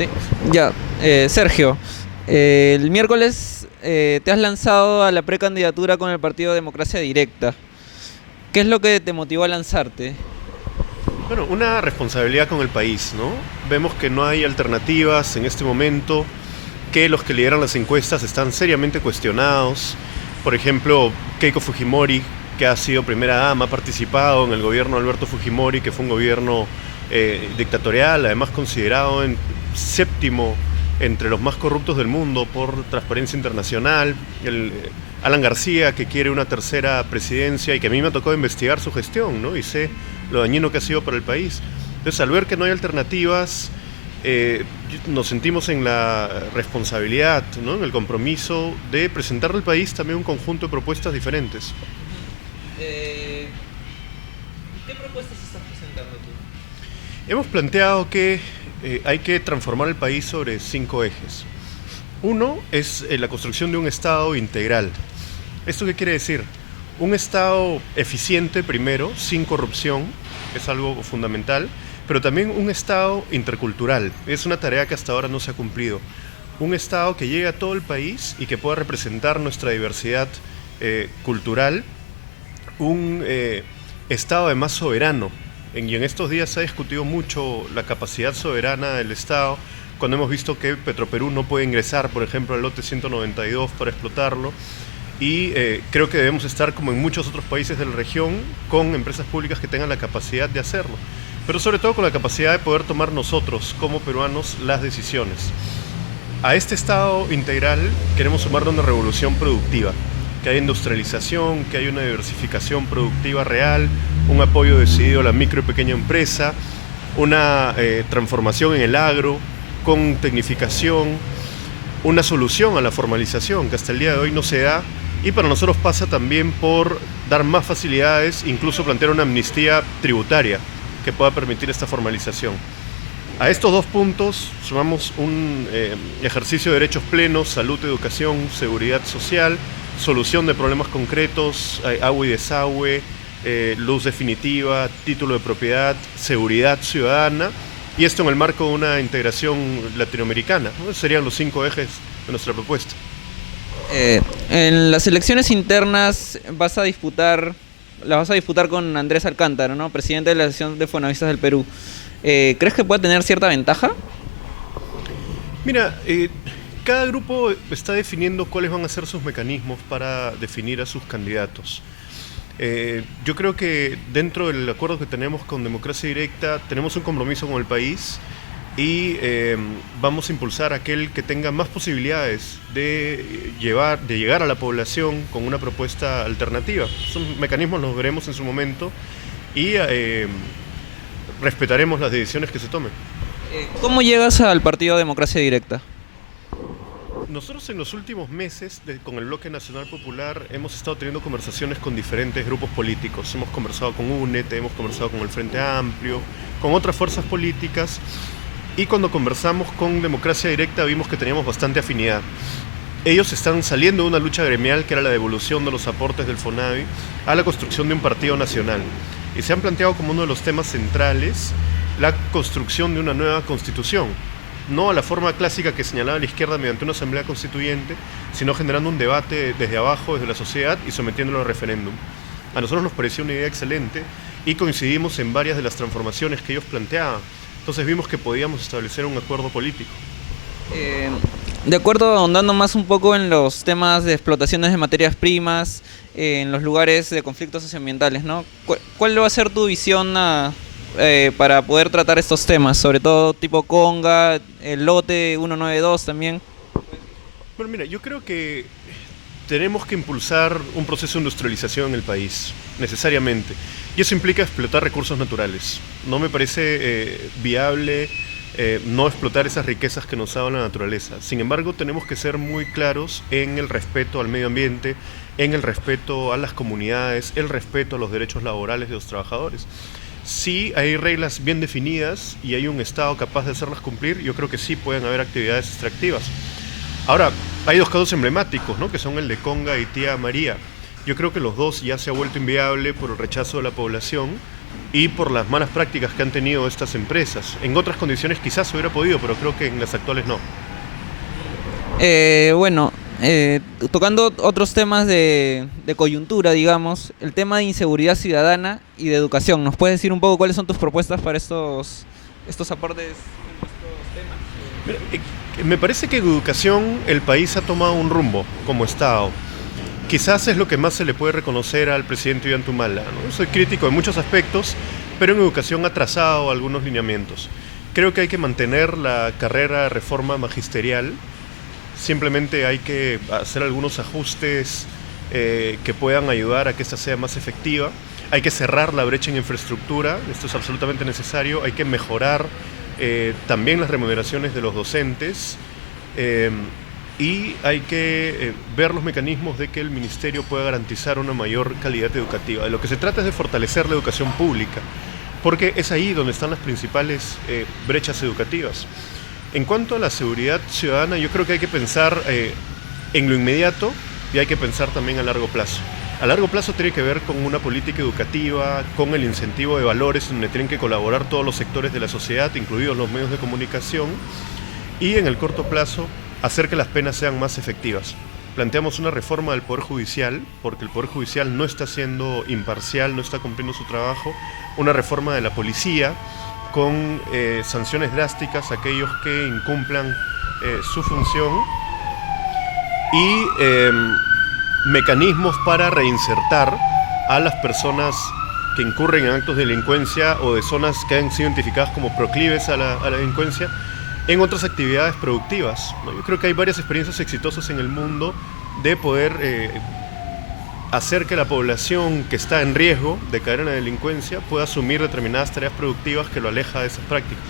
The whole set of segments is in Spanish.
Sí, ya. Sergio, el miércoles te has lanzado a la precandidatura con el partido Democracia Directa. ¿Qué es lo que te motivó a lanzarte? Bueno, una responsabilidad con el país, ¿no? Vemos que no hay alternativas en este momento, que los que lideran las encuestas están seriamente cuestionados. Por ejemplo, Keiko Fujimori, que ha sido primera dama, ha participado en el gobierno de Alberto Fujimori, que fue un gobierno dictatorial, además considerado en séptimo entre los más corruptos del mundo por Transparencia Internacional. Alan García, que quiere una tercera presidencia y que a mí me ha tocado investigar su gestión, ¿no? Y sé lo dañino que ha sido para el país. Entonces, al ver que no hay alternativas, nos sentimos en la responsabilidad, ¿no? En el compromiso de presentarle al país también un conjunto de propuestas diferentes. Eh, ¿Qué propuestas estás presentando tú? Hemos planteado que hay que transformar el país sobre 5 ejes. Uno es la construcción de un Estado integral. ¿Esto qué quiere decir? Un Estado eficiente primero, sin corrupción, es algo fundamental, pero también un Estado intercultural. Es una tarea que hasta ahora no se ha cumplido. Un Estado que llegue a todo el país y que pueda representar nuestra diversidad cultural. Un Estado además soberano. Y en estos días se ha discutido mucho la capacidad soberana del Estado, cuando hemos visto que Petroperú no puede ingresar, por ejemplo, al lote 192 para explotarlo. Y creo que debemos estar, como en muchos otros países de la región, con empresas públicas que tengan la capacidad de hacerlo, pero sobre todo con la capacidad de poder tomar nosotros, como peruanos, las decisiones. A este Estado integral queremos sumarle una revolución productiva, que haya industrialización, que haya una diversificación productiva real, un apoyo decidido a la micro y pequeña empresa, una transformación en el agro, con tecnificación, una solución a la formalización, que hasta el día de hoy no se da. Y para nosotros pasa también por dar más facilidades, incluso plantear una amnistía tributaria que pueda permitir esta formalización. A estos dos puntos sumamos un ejercicio de derechos plenos: salud, educación, seguridad social, solución de problemas concretos, agua y desagüe, luz definitiva, título de propiedad, seguridad ciudadana, y esto en el marco de una integración latinoamericana, ¿no? Serían los 5 ejes de nuestra propuesta. En las elecciones internas las vas a disputar con Andrés Alcántara, ¿no? Presidente de la Asociación de Fonovistas del Perú. ¿Crees que puede tener cierta ventaja? Mira, cada grupo está definiendo cuáles van a ser sus mecanismos para definir a sus candidatos. Yo creo que dentro del acuerdo que tenemos con Democracia Directa tenemos un compromiso con el país y vamos a impulsar a aquel que tenga más posibilidades de llegar a la población con una propuesta alternativa. Esos mecanismos los veremos en su momento y respetaremos las decisiones que se tomen. ¿Cómo llegas al partido Democracia Directa? Nosotros en los últimos meses, con el Bloque Nacional Popular, hemos estado teniendo conversaciones con diferentes grupos políticos. Hemos conversado con UNET, hemos conversado con el Frente Amplio, con otras fuerzas políticas, y cuando conversamos con Democracia Directa vimos que teníamos bastante afinidad. Ellos están saliendo de una lucha gremial que era la devolución de los aportes del FONAVI a la construcción de un partido nacional. Y se han planteado como uno de los temas centrales la construcción de una nueva constitución. No a la forma clásica que señalaba la izquierda mediante una asamblea constituyente, sino generando un debate desde abajo, desde la sociedad, y sometiéndolo a referéndum. A nosotros nos pareció una idea excelente y coincidimos en varias de las transformaciones que ellos planteaban. Entonces vimos que podíamos establecer un acuerdo político. Eh, de acuerdo, ahondando más un poco en los temas de explotaciones de materias primas, en los lugares de conflictos socioambientales, ¿no? ¿Cuál va a ser tu visión para poder tratar estos temas? Sobre todo tipo Conga, el lote 192 también. Bueno, mira, yo creo que tenemos que impulsar un proceso de industrialización en el país, necesariamente. Y eso implica explotar recursos naturales. No me parece viable no explotar esas riquezas que nos da la naturaleza. Sin embargo, tenemos que ser muy claros en el respeto al medio ambiente, en el respeto a las comunidades, el respeto a los derechos laborales de los trabajadores. Si hay reglas bien definidas y hay un Estado capaz de hacerlas cumplir, yo creo que sí pueden haber actividades extractivas. Ahora, hay dos casos emblemáticos, ¿no? Que son el de Conga y Tía María. Yo creo que los dos ya se ha vuelto inviable por el rechazo de la población, y por las malas prácticas que han tenido estas empresas. En otras condiciones quizás se hubiera podido, pero creo que en las actuales no. Bueno, tocando otros temas de coyuntura, digamos, el tema de inseguridad ciudadana y de educación. ¿Nos puedes decir un poco cuáles son tus propuestas para estos aportes en estos temas? Mira, me parece que en educación el país ha tomado un rumbo como Estado. Quizás es lo que más se le puede reconocer al presidente Ollanta, ¿no? Soy crítico en muchos aspectos, pero en educación ha trazado algunos lineamientos. Creo que hay que mantener la carrera de reforma magisterial. Simplemente hay que hacer algunos ajustes que puedan ayudar a que esta sea más efectiva. Hay que cerrar la brecha en infraestructura, esto es absolutamente necesario. Hay que mejorar también las remuneraciones de los docentes y hay que ver los mecanismos de que el ministerio pueda garantizar una mayor calidad educativa. De lo que se trata es de fortalecer la educación pública, porque es ahí donde están las principales brechas educativas. En cuanto a la seguridad ciudadana, yo creo que hay que pensar en lo inmediato y hay que pensar también a largo plazo. A largo plazo tiene que ver con una política educativa, con el incentivo de valores donde tienen que colaborar todos los sectores de la sociedad, incluidos los medios de comunicación, y en el corto plazo hacer que las penas sean más efectivas. Planteamos una reforma del Poder Judicial, porque el Poder Judicial no está siendo imparcial, no está cumpliendo su trabajo, una reforma de la policía, con sanciones drásticas a aquellos que incumplan su función y mecanismos para reinsertar a las personas que incurren en actos de delincuencia o de zonas que han sido identificadas como proclives a la delincuencia en otras actividades productivas, ¿no? Yo creo que hay varias experiencias exitosas en el mundo de poder hacer que la población que está en riesgo de caer en la delincuencia pueda asumir determinadas tareas productivas que lo aleja de esas prácticas.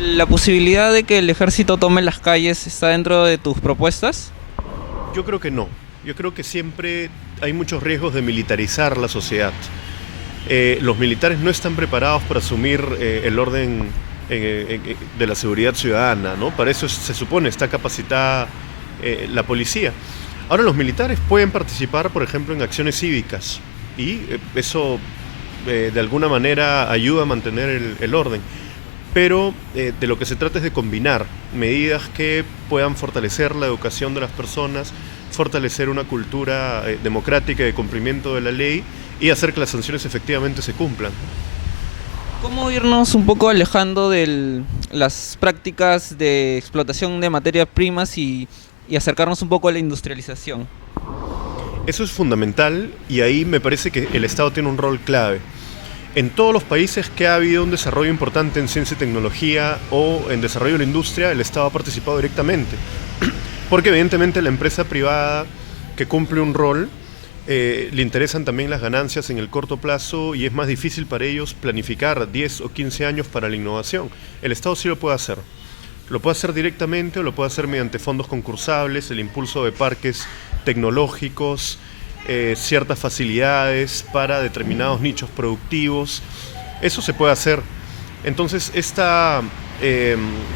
¿La posibilidad de que el ejército tome las calles está dentro de tus propuestas? Yo creo que no. Yo creo que siempre hay muchos riesgos de militarizar la sociedad. Los militares no están preparados para asumir el orden de la seguridad ciudadana, ¿no? Para eso se supone está capacitada la policía. Ahora los militares pueden participar, por ejemplo, en acciones cívicas y eso de alguna manera ayuda a mantener el orden. Pero de lo que se trata es de combinar medidas que puedan fortalecer la educación de las personas, fortalecer una cultura democrática de cumplimiento de la ley y hacer que las sanciones efectivamente se cumplan. ¿Cómo irnos un poco alejando de las prácticas de explotación de materias primas y acercarnos un poco a la industrialización? Eso es fundamental y ahí me parece que el Estado tiene un rol clave. En todos los países que ha habido un desarrollo importante en ciencia y tecnología o en desarrollo de la industria, el Estado ha participado directamente. Porque evidentemente la empresa privada que cumple un rol le interesan también las ganancias en el corto plazo y es más difícil para ellos planificar 10 o 15 años para la innovación. El Estado sí lo puede hacer. Lo puede hacer directamente o lo puede hacer mediante fondos concursables, el impulso de parques tecnológicos, ciertas facilidades para determinados nichos productivos. Eso se puede hacer. Entonces, esta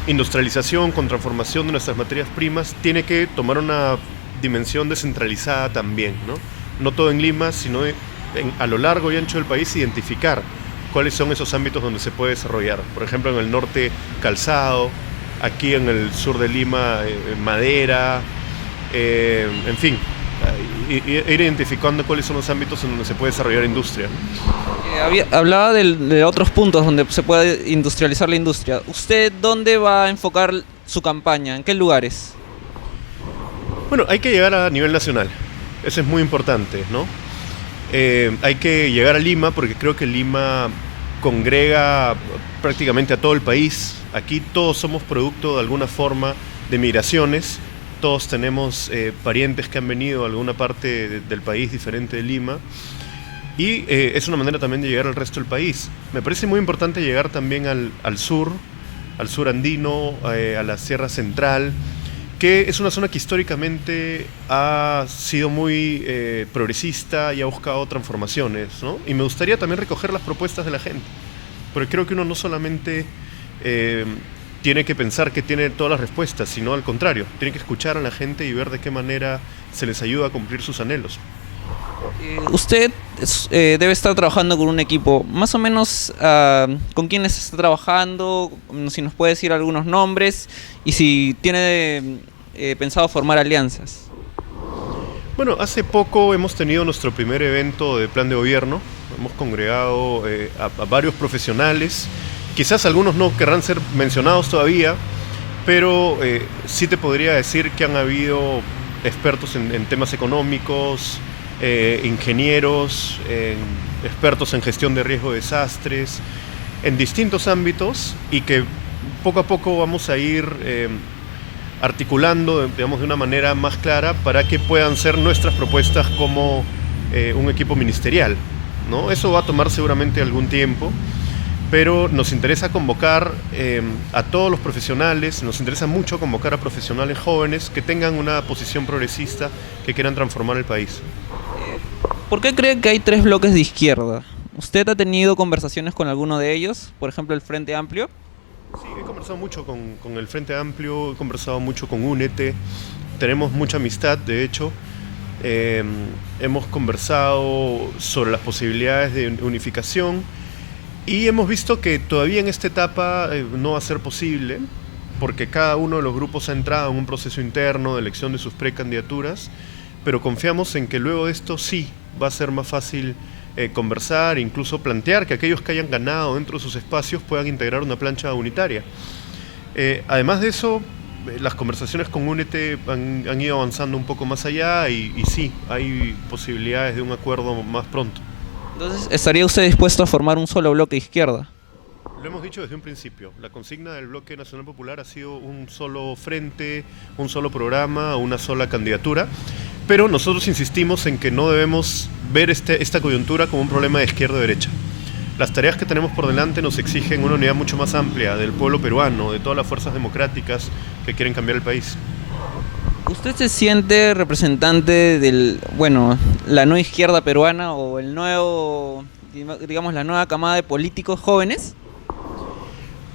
industrialización con transformación de nuestras materias primas tiene que tomar una dimensión descentralizada también, ¿no? No todo en Lima, sino a lo largo y ancho del país identificar cuáles son esos ámbitos donde se puede desarrollar. Por ejemplo, en el norte, calzado, aquí en el sur de Lima, madera, en fin, ir identificando cuáles son los ámbitos en donde se puede desarrollar industria. Hablaba de otros puntos donde se puede industrializar la industria. ¿Usted dónde va a enfocar su campaña? ¿En qué lugares? Bueno, hay que llegar a nivel nacional. Eso es muy importante, ¿no? Hay que llegar a Lima porque creo que Lima congrega prácticamente a todo el país. Aquí todos somos producto de alguna forma de migraciones. Todos tenemos parientes que han venido a alguna parte del país diferente de Lima. Y es una manera también de llegar al resto del país. Me parece muy importante llegar también al sur andino, a la Sierra Central, que es una zona que históricamente ha sido muy progresista y ha buscado transformaciones, ¿no? Y me gustaría también recoger las propuestas de la gente, porque creo que uno no solamente tiene que pensar que tiene todas las respuestas, sino al contrario, tiene que escuchar a la gente y ver de qué manera se les ayuda a cumplir sus anhelos. Usted debe estar trabajando con un equipo, más o menos, ¿con quiénes está trabajando? Si nos puede decir algunos nombres y si tiene pensado formar alianzas. Bueno, hace poco hemos tenido nuestro primer evento de plan de gobierno. Hemos congregado a varios profesionales. Quizás algunos no querrán ser mencionados todavía, pero sí te podría decir que han habido expertos en temas económicos, ingenieros, expertos en gestión de riesgo de desastres, en distintos ámbitos y que poco a poco vamos a ir articulando, digamos, de una manera más clara para que puedan ser nuestras propuestas como un equipo ministerial, ¿no? Eso va a tomar seguramente algún tiempo, pero nos interesa convocar a todos los profesionales, nos interesa mucho convocar a profesionales jóvenes que tengan una posición progresista, que quieran transformar el país. ¿Por qué cree que hay tres bloques de izquierda? ¿Usted ha tenido conversaciones con alguno de ellos? Por ejemplo, el Frente Amplio. Sí, he conversado mucho con el Frente Amplio, he conversado mucho con Únete, tenemos mucha amistad, de hecho. Eh, Hemos conversado sobre las posibilidades de unificación y hemos visto que todavía en esta etapa no va a ser posible porque cada uno de los grupos ha entrado en un proceso interno de elección de sus precandidaturas, pero confiamos en que luego de esto sí va a ser más fácil conversar, incluso plantear que aquellos que hayan ganado dentro de sus espacios puedan integrar una plancha unitaria. Además de eso, las conversaciones con Únete han ido avanzando un poco más allá y sí, hay posibilidades de un acuerdo más pronto. Entonces, ¿estaría usted dispuesto a formar un solo bloque de izquierda? Lo hemos dicho desde un principio, la consigna del Bloque Nacional Popular ha sido un solo frente, un solo programa, una sola candidatura, pero nosotros insistimos en que no debemos ver esta coyuntura como un problema de izquierda o derecha. Las tareas que tenemos por delante nos exigen una unidad mucho más amplia del pueblo peruano, de todas las fuerzas democráticas que quieren cambiar el país. ¿Usted se siente representante del, bueno, la nueva izquierda peruana o el nuevo, digamos, la nueva camada de políticos jóvenes?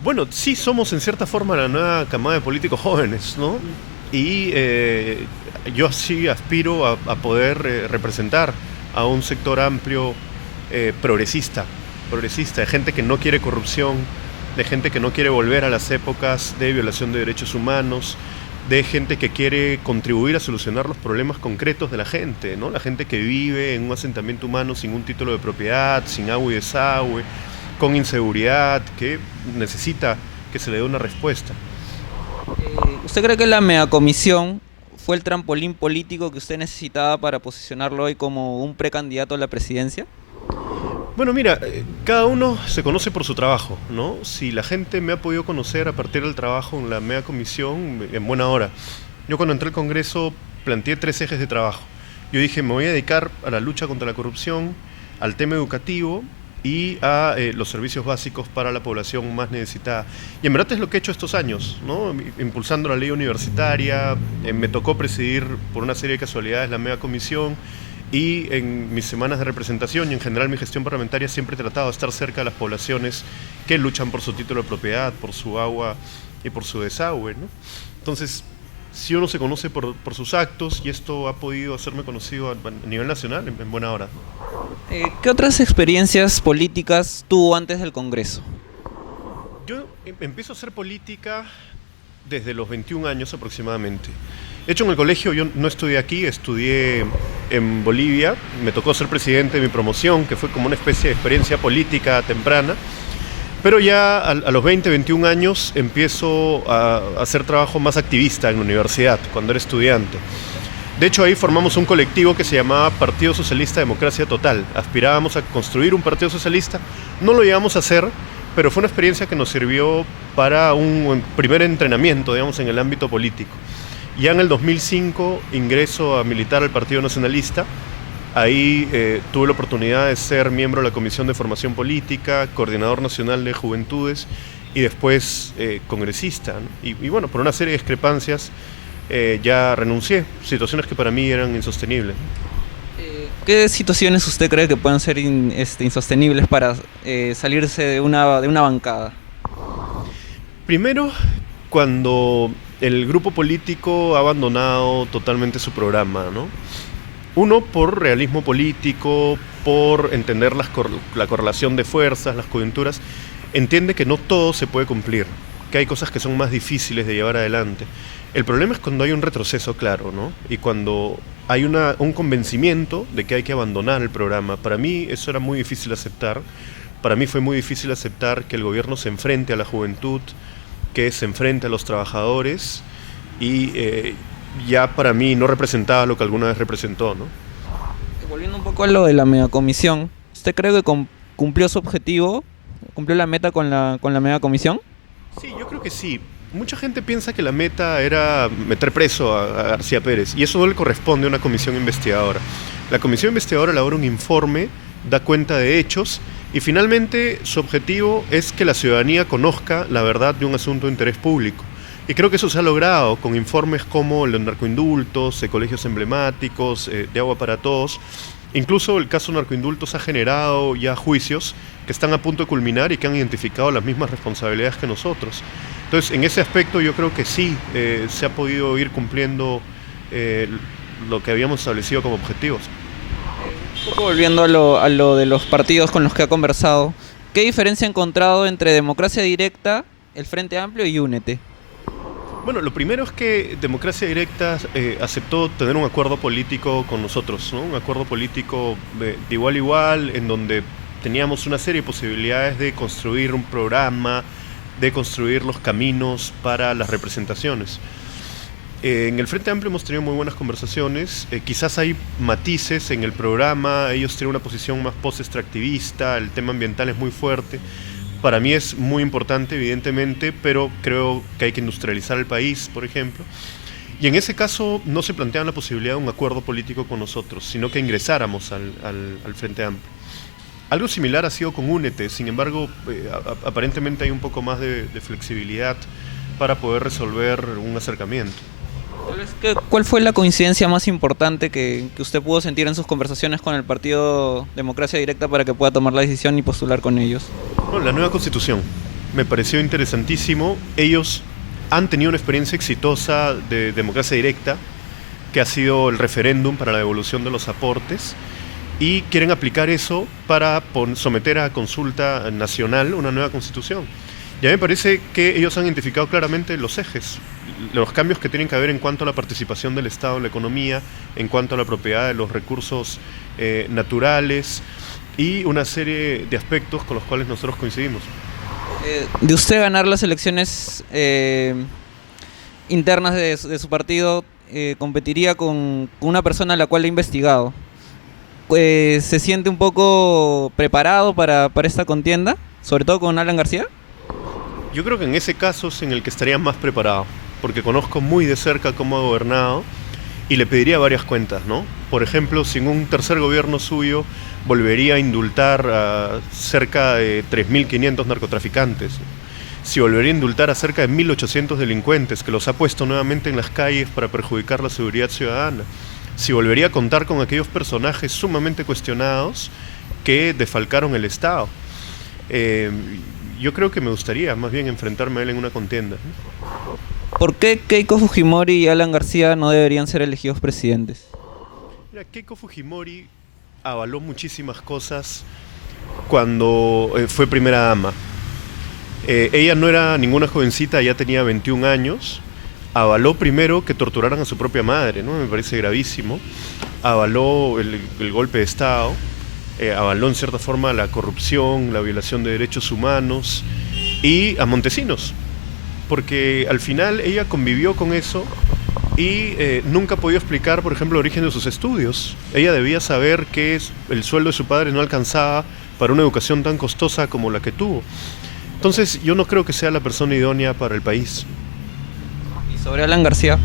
Bueno, sí somos en cierta forma la nueva camada de políticos jóvenes, ¿no? Y yo sí aspiro a poder representar a un sector amplio progresista, de gente que no quiere corrupción, de gente que no quiere volver a las épocas de violación de derechos humanos, de gente que quiere contribuir a solucionar los problemas concretos de la gente, ¿no? La gente que vive en un asentamiento humano sin un título de propiedad, sin agua y desagüe, con inseguridad, que necesita que se le dé una respuesta. ¿Usted cree que la megacomisión fue el trampolín político que usted necesitaba para posicionarlo hoy como un precandidato a la presidencia? Bueno, mira, cada uno se conoce por su trabajo, ¿no? Si la gente me ha podido conocer a partir del trabajo en la mega comisión, en buena hora. Yo cuando entré al Congreso planteé tres ejes de trabajo. Yo dije, me voy a dedicar a la lucha contra la corrupción, al tema educativo y a los servicios básicos para la población más necesitada. Y en verdad es lo que he hecho estos años, ¿no? Impulsando la ley universitaria, me tocó presidir por una serie de casualidades la mega comisión. Y en mis semanas de representación y en general mi gestión parlamentaria siempre he tratado de estar cerca de las poblaciones que luchan por su título de propiedad, por su agua y por su desagüe, ¿no? Entonces, si uno se conoce por sus actos, y esto ha podido hacerme conocido a nivel nacional en buena hora. ¿Qué otras experiencias políticas tuvo antes del Congreso? Yo empiezo a hacer política desde los 21 años aproximadamente. De hecho, en el colegio yo no estudié aquí, estudié en Bolivia. Me tocó ser presidente de mi promoción, que fue como una especie de experiencia política temprana. Pero ya a los 20, 21 años empiezo a hacer trabajo más activista en la universidad, cuando era estudiante. De hecho, ahí formamos un colectivo que se llamaba Partido Socialista Democracia Total. Aspirábamos a construir un partido socialista. No lo llegamos a hacer, pero fue una experiencia que nos sirvió para un primer entrenamiento, digamos, en el ámbito político. Ya en el 2005 ingreso a militar al Partido Nacionalista. Ahí tuve la oportunidad de ser miembro de la Comisión de Formación Política, coordinador nacional de Juventudes y después congresista, ¿no? Y bueno, por una serie de discrepancias ya renuncié, situaciones que para mí eran insostenibles. ¿Qué situaciones usted cree que pueden ser insostenibles para salirse de una bancada? Primero, cuando el grupo político ha abandonado totalmente su programa, ¿no? Uno, por realismo político, por entender la correlación de fuerzas, las coyunturas, entiende que no todo se puede cumplir, que hay cosas que son más difíciles de llevar adelante. El problema es cuando hay un retroceso claro, ¿no? Y cuando hay un convencimiento de que hay que abandonar el programa. Para mí eso era muy difícil aceptar. Para mí fue muy difícil aceptar que el gobierno se enfrente a la juventud, que se enfrente a los trabajadores y ya para mí no representaba lo que alguna vez representó, ¿no? Volviendo un poco a lo de la megacomisión, ¿usted cree que cumplió su objetivo? ¿Cumplió la meta con la megacomisión? Sí, yo creo que sí. Mucha gente piensa que la meta era meter preso a García Pérez y eso no le corresponde a una comisión investigadora. La comisión investigadora elabora un informe, da cuenta de hechos y finalmente su objetivo es que la ciudadanía conozca la verdad de un asunto de interés público. Y creo que eso se ha logrado con informes como los narcoindultos, de colegios emblemáticos, de Agua para Todos. Incluso el caso narcoindultos ha generado ya juicios que están a punto de culminar y que han identificado las mismas responsabilidades que nosotros. Entonces, en ese aspecto yo creo que sí, se ha podido ir cumpliendo lo que habíamos establecido como objetivos. Un poco volviendo a lo de los partidos con los que ha conversado, ¿qué diferencia ha encontrado entre Democracia Directa, el Frente Amplio y Únete? Bueno, lo primero es que Democracia Directa aceptó tener un acuerdo político con nosotros, ¿no? Un acuerdo político de igual a igual, en donde teníamos una serie de posibilidades de construir un programa, de construir los caminos para las representaciones. En el Frente Amplio hemos tenido muy buenas conversaciones, quizás hay matices en el programa, ellos tienen una posición más post-extractivista, el tema ambiental es muy fuerte. Para mí es muy importante, evidentemente, pero creo que hay que industrializar el país, por ejemplo. Y en ese caso no se planteaba la posibilidad de un acuerdo político con nosotros, sino que ingresáramos al Frente Amplio. Algo similar ha sido con Únete, sin embargo, aparentemente hay un poco más de flexibilidad para poder resolver un acercamiento. ¿Cuál fue la coincidencia más importante que usted pudo sentir en sus conversaciones con el partido Democracia Directa para que pueda tomar la decisión y postular con ellos? Bueno, la nueva constitución. Me pareció interesantísimo. Ellos han tenido una experiencia exitosa de democracia directa, que ha sido el referéndum para la devolución de los aportes, y quieren aplicar eso para someter a consulta nacional una nueva constitución. Ya me parece que ellos han identificado claramente los ejes, los cambios que tienen que haber en cuanto a la participación del Estado en la economía, en cuanto a la propiedad de los recursos naturales y una serie de aspectos con los cuales nosotros coincidimos. De usted ganar las elecciones internas de su partido, competiría con una persona a la cual ha investigado. ¿Se siente un poco preparado para esta contienda, sobre todo con Alan García? Yo creo que en ese caso es en el que estaría más preparado, porque conozco muy de cerca cómo ha gobernado y le pediría varias cuentas, ¿no? Por ejemplo, si en un tercer gobierno suyo volvería a indultar a cerca de 3.500 narcotraficantes, si volvería a indultar a cerca de 1.800 delincuentes que los ha puesto nuevamente en las calles para perjudicar la seguridad ciudadana, si volvería a contar con aquellos personajes sumamente cuestionados que defalcaron el Estado. Yo creo que me gustaría más bien enfrentarme a él en una contienda. ¿Por qué Keiko Fujimori y Alan García no deberían ser elegidos presidentes? Mira, Keiko Fujimori avaló muchísimas cosas cuando fue primera dama. Ella no era ninguna jovencita, ya tenía 21 años. Avaló primero que torturaran a su propia madre, ¿no? Me parece gravísimo. Avaló el golpe de Estado. Avaló en cierta forma la corrupción, la violación de derechos humanos y a Montesinos, porque al final ella convivió con eso y nunca ha podido explicar, por ejemplo, el origen de sus estudios. Ella debía saber que el sueldo de su padre no alcanzaba para una educación tan costosa como la que tuvo. Entonces yo no creo que sea la persona idónea para el país. ¿Y sobre Alan García?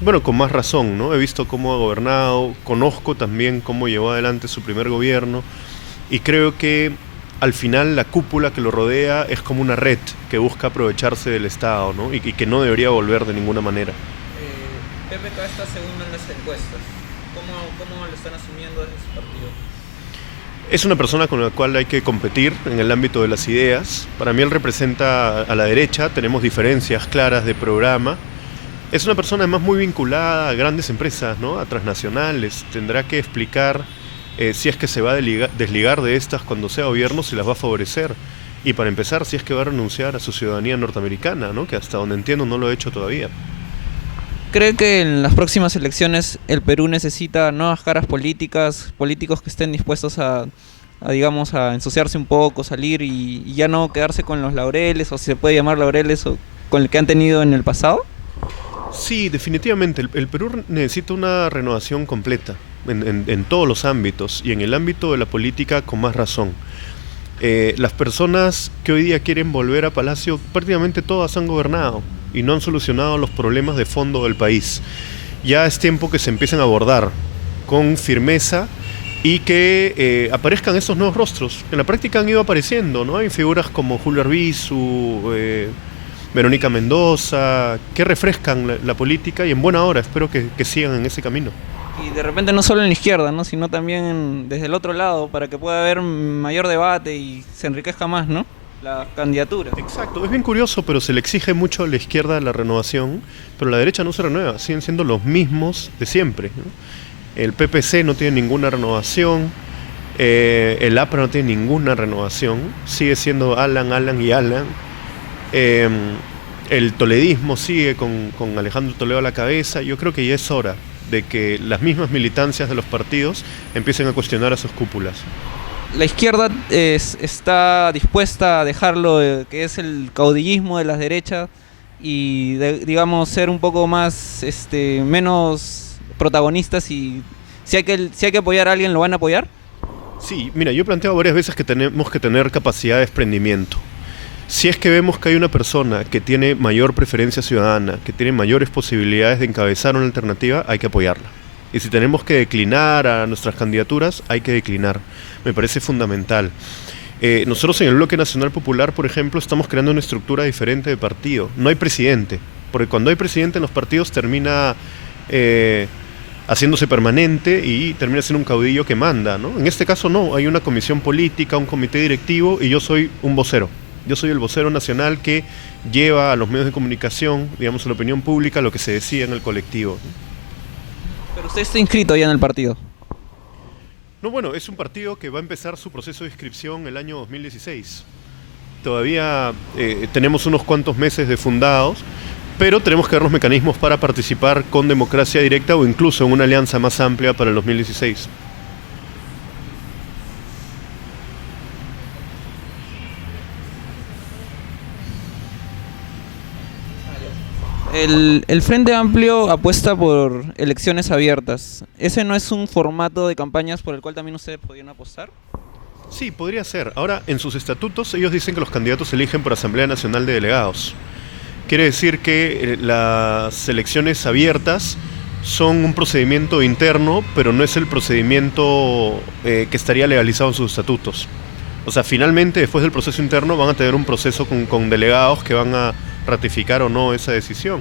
Bueno, con más razón, ¿no? He visto cómo ha gobernado, conozco también cómo llevó adelante su primer gobierno y creo que al final la cúpula que lo rodea es como una red que busca aprovecharse del Estado, ¿no? Y que no debería volver de ninguna manera. PPK está segundo en las encuestas. ¿Cómo lo están asumiendo desde su partido? Es una persona con la cual hay que competir en el ámbito de las ideas. Para mí él representa a la derecha, tenemos diferencias claras de programa, Es una persona además muy vinculada a grandes empresas, ¿no? A transnacionales. Tendrá que explicar si es que se va a desligar de estas cuando sea gobierno, si las va a favorecer. Y para empezar, si es que va a renunciar a su ciudadanía norteamericana, ¿no? Que hasta donde entiendo no lo ha hecho todavía. ¿Cree que en las próximas elecciones el Perú necesita nuevas caras políticas, políticos que estén dispuestos digamos, a ensuciarse un poco, salir y ya no quedarse con los laureles, o si se puede llamar laureles, o con el que han tenido en el pasado? Sí, definitivamente. El Perú necesita una renovación completa en todos los ámbitos y en el ámbito de la política con más razón. Las personas que hoy día quieren volver a Palacio, prácticamente todas han gobernado y no han solucionado los problemas de fondo del país. Ya es tiempo que se empiecen a abordar con firmeza y que aparezcan esos nuevos rostros. En la práctica han ido apareciendo, ¿no? Hay figuras como Julio Arbizu, Verónica Mendoza, que refrescan la política y en buena hora espero que sigan en ese camino. Y de repente no solo en la izquierda, ¿no? Sino también desde el otro lado, para que pueda haber mayor debate y se enriquezca más, ¿no? La candidatura. Exacto, es bien curioso, pero se le exige mucho a la izquierda la renovación, pero la derecha no se renueva, siguen siendo los mismos de siempre, ¿no? El PPC no tiene ninguna renovación, el APRA no tiene ninguna renovación, sigue siendo Alan y Alan. El toledismo sigue con Alejandro Toledo a la cabeza. Yo creo que ya es hora de que las mismas militancias de los partidos empiecen a cuestionar a sus cúpulas. La izquierda está dispuesta a dejarlo, que es el caudillismo de las derechas, y digamos ser un poco más, menos protagonistas, y si hay que apoyar a alguien, ¿lo van a apoyar? Sí, mira, yo he planteado varias veces que tenemos que tener capacidad de desprendimiento. Si es que vemos que hay una persona que tiene mayor preferencia ciudadana, que tiene mayores posibilidades de encabezar una alternativa, hay que apoyarla. Y si tenemos que declinar a nuestras candidaturas, hay que declinar. Me parece fundamental. Nosotros en el Bloque Nacional Popular, por ejemplo, estamos creando una estructura diferente de partido. No hay presidente, porque cuando hay presidente en los partidos termina haciéndose permanente y termina siendo un caudillo que manda, ¿no? En este caso no, hay una comisión política, un comité directivo y yo soy un vocero. Yo soy el vocero nacional que lleva a los medios de comunicación, digamos, a la opinión pública, lo que se decía en el colectivo. Pero usted está inscrito ya en el partido. No, bueno, es un partido que va a empezar su proceso de inscripción el año 2016. Todavía tenemos unos cuantos meses de fundados, pero tenemos que ver los mecanismos para participar con democracia directa o incluso en una alianza más amplia para el 2016. El Frente Amplio apuesta por elecciones abiertas. ¿Ese no es un formato de campañas por el cual también ustedes podrían apostar? Sí, podría ser. Ahora, en sus estatutos ellos dicen que los candidatos se eligen por Asamblea Nacional de Delegados. Quiere decir que las elecciones abiertas son un procedimiento interno, pero no es el procedimiento que estaría legalizado en sus estatutos. O sea, finalmente, después del proceso interno, van a tener un proceso con delegados que van a ratificar o no esa decisión.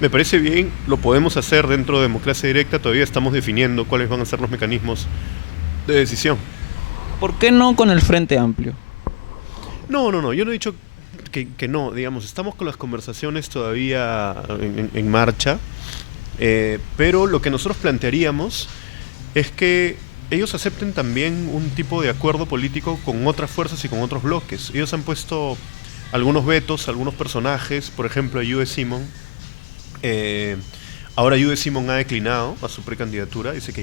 Me parece bien, lo podemos hacer dentro de democracia directa, todavía estamos definiendo cuáles van a ser los mecanismos de decisión. ¿Por qué no con el Frente Amplio? No, yo no he dicho que no, digamos, estamos con las conversaciones todavía en marcha, pero lo que nosotros plantearíamos es que ellos acepten también un tipo de acuerdo político con otras fuerzas y con otros bloques. Ellos han puesto algunos vetos, algunos personajes, por ejemplo a Jude Simon. Ahora Jude Simon ha declinado a su precandidatura, dice que